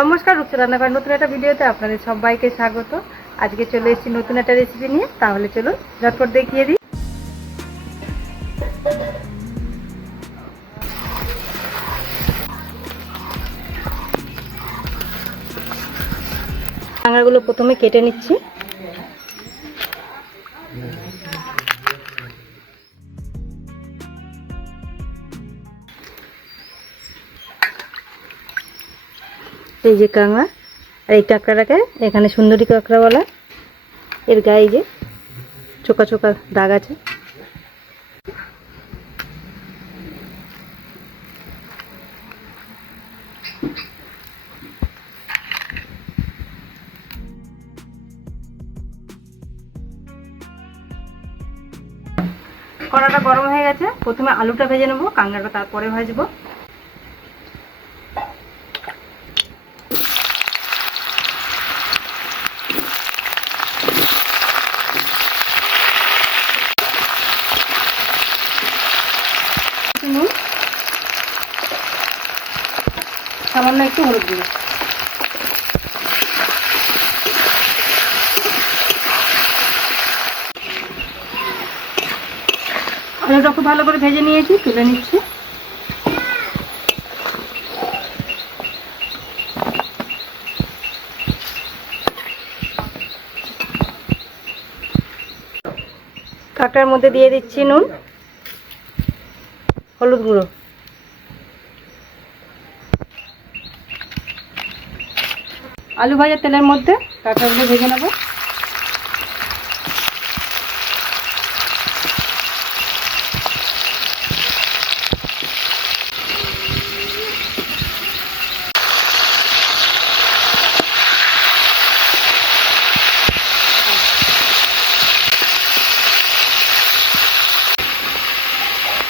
নমস্কার, রূপসা রান্নাঘর নতুন একটা ভিডিওতে আপনাদের সবাইকে স্বাগত। আজকে চলে এসেছি নতুন একটা রেসিপি নিয়ে। তাহলে চলুন ঝটপট দেখিয়ে দিই। কাঁকড়াগুলো প্রথমে কেটে নিচ্ছি। এই যে কাঁকড়া, আর এই কাঁকড়াটাকে এখানে সুন্দরী কাঁকড়া বলা। এর গায়ে যে চোকা চোকা দাগ আছে। কড়াটা গরম হয়ে গেছে। প্রথমে আলুটা ভেজে নেবো, কাঁকড়াটা তারপরে ভাজবো। নুন, সামান্য একটু হলুদ গুঁড়ো। আলুটা খুব ভালো করে ভেজে নিয়েছি, তুলে নিচ্ছি। কাঁকড়ার মধ্যে দিয়ে দিচ্ছি নুন, হলুদ গুঁড়ো, আলু ভাজার তেলের মধ্যে কাঁকড়াগুলো ভেজে নেব।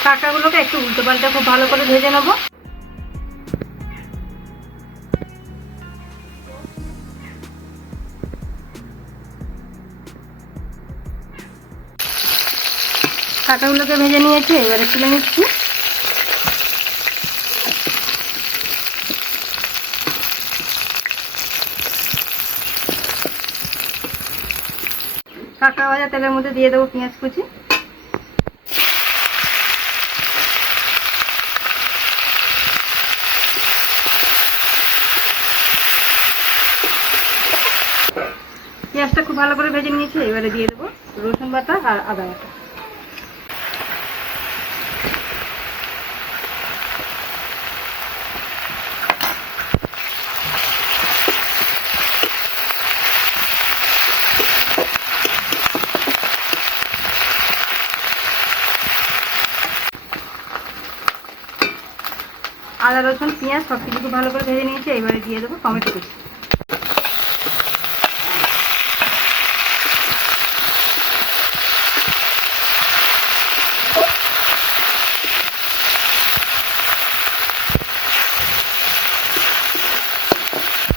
কাঁকড়াগুলোকে একটু উল্টো পাল্টা খুব ভালো করে ভেজে নেব। কাঁকড়াগুলোকে ভেজে নিয়েছি, এবারে তুলে নিচ্ছি। কাঁকড়া ভাজা তেলের মধ্যে দিয়ে দেবো পেঁয়াজ কুচি, পেঁয়াজটা খুব ভালো করে ভেজে নিয়েছি। এবারে দিয়ে দেবো রসুন বাটা আর আদা বাটা। আদা রসুন পেঁয়াজ সব কিছু খুব ভালো করে ভেজে নিয়েছি। এবারে দিয়ে দেবো টমেটো কুচি।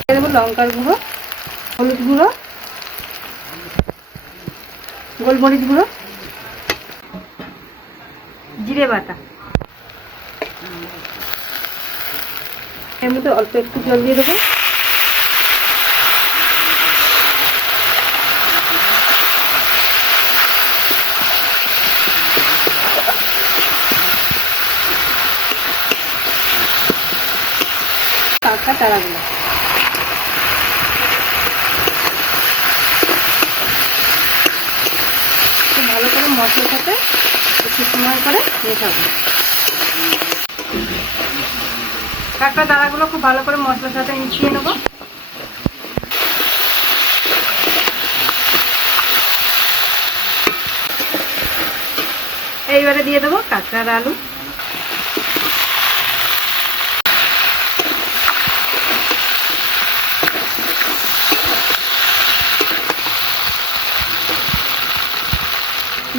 দিয়ে দেবো লঙ্কার গুঁড়ো, হলুদ গুঁড়ো, গোলমরিচ গুঁড়ো, জিরে বাটা। এর মধ্যে অল্প একটু জল দিয়ে দেবো। কাঁকড়া তারাগুলো খুব ভালো করে মশলার সাথে একটু সময় করে মেশাবো। কাঁকড়া দানাগুলো খুব ভালো করে মশলার সাথে মিশিয়ে নেব। এইবারে দিয়ে দেবো কাঁকড়ার আলু,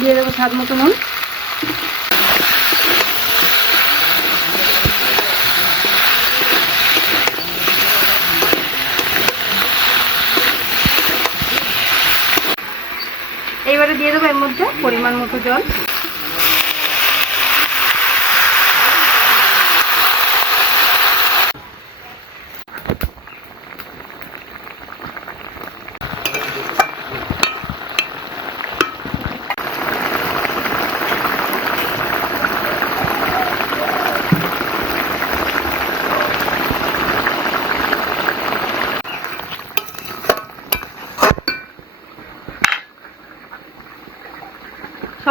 দিয়ে দেবো স্বাদ মতো নুন। এইবারে দিয়ে দেবো এর মধ্যে পরিমাণ মতো জল।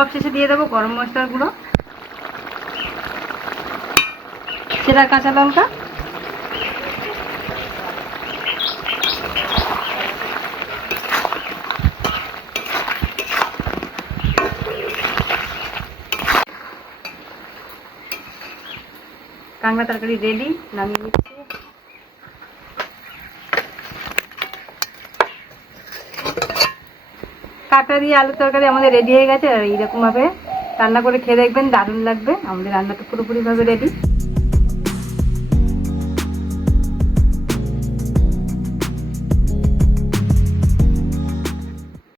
সব শেষে দিয়ে দেবো গরম মশলার গুঁড়ো, সেটা কাঁচা লঙ্কা, কাঁকড়া তরকারি রেডি, নামিয়ে নিচ্ছি। কাঁকড়া দিয়ে আলুর তরকারি আমাদের রেডি হয়ে গেছে। আর এইরকম ভাবে রান্না করে খেয়ে দেখবেন, দারুণ লাগবে। আমাদের রান্নাটা পুরোপুরি ভাবে রেডি।